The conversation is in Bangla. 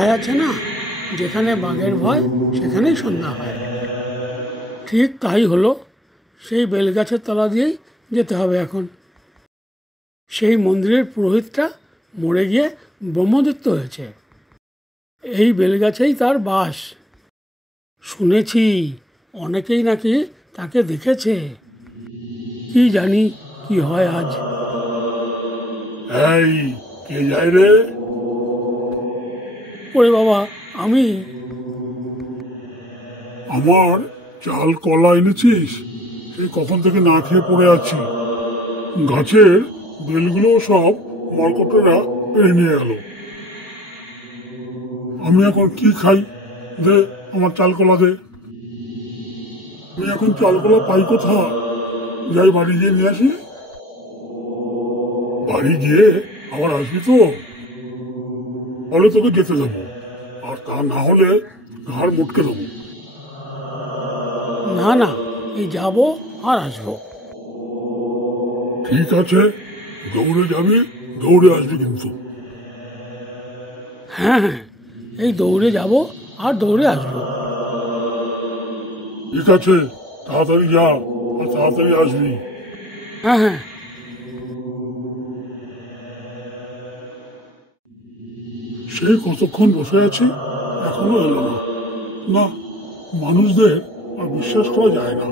কথায় আছে না, যেখানে বাঘের ভয় সেখানেই সন্ধ্যা হয়। ঠিক তাই হলো। সেই বেলগাছের তলা দিয়েই যেতে হবে এখন। সেই মন্দিরের পুরোহিতটা মরে গিয়ে ব্রহ্মদত্ত হয়েছে। এই বেলগাছেই তার বাস। শুনেছি অনেকেই নাকি তাকে দেখেছে। কি জানি কি হয় আজ। এই, কে যায় রে? ওরে বাবা, আমি। আমার চাল কলা এনেছিস? সেই কখন থেকে না খেয়ে পড়ে আছি। গাছের বেলগুলো সব মরকটরা পেরে নিয়ে গেল। আমি এখন কি খাই? দে আমার চাল কলা দে। আমি এখন চাল কলা পাই কোথায়? যাই বাড়ি গিয়ে নিয়ে আসি। বাড়ি গিয়ে আবার আসবি তো? বলে তোকে যেতে দেবো, আর তা না হলে ঘাড় মুটকে দেবো। না না, এই যাবো আর আসবো। ঠিক আছে, দৌড়ে যাবি, দৌড়ে আসবি কিন্তু। হ্যাঁ হ্যাঁ, এই দৌড়ে যাব আর দৌড়ে আসবো। ঠিক আছে, তাড়াতাড়ি যা আর তাড়াতাড়ি আসবি। হ্যাঁ হ্যাঁ। সেই কতক্ষণ বসে আছি, এখনো এলো না। না, মানুষদের আর বিশ্বাস করা যায় না।